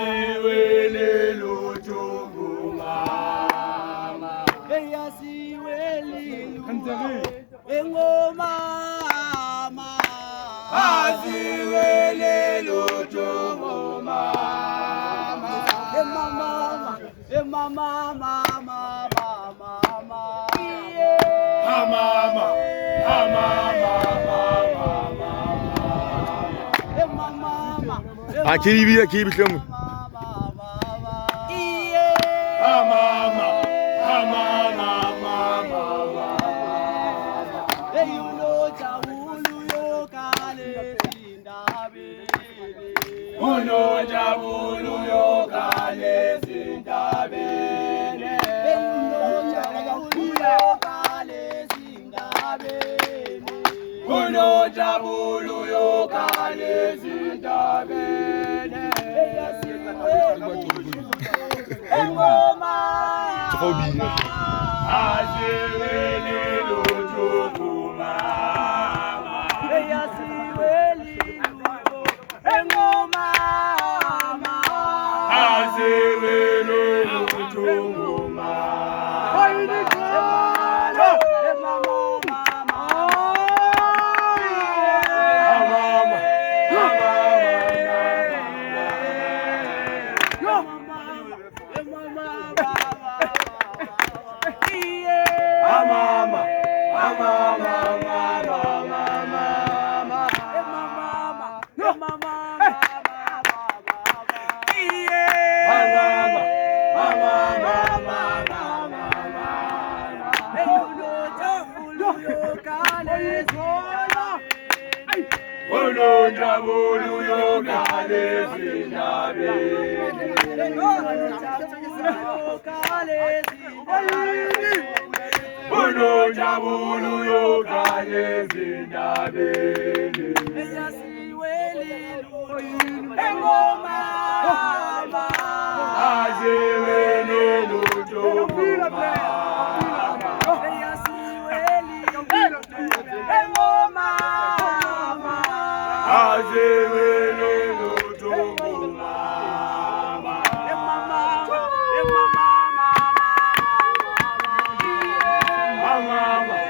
Asiwele luchungu mama. Asiwele engoma mama. Asiwele luchungu mama. Mama, mama, mama. Mama. Akiri bilamu. Uno jabulu yokale zindabene. Uno jabulu yokale zindabene. Engoma Asiwele luchungu mama. engoma Asiwele luchungu mama. Uno jabulu yokale zindabene. Uno jabulu yokale zindabene. Asiwele luchungu mama. Asiwele luchungu mama. Mama.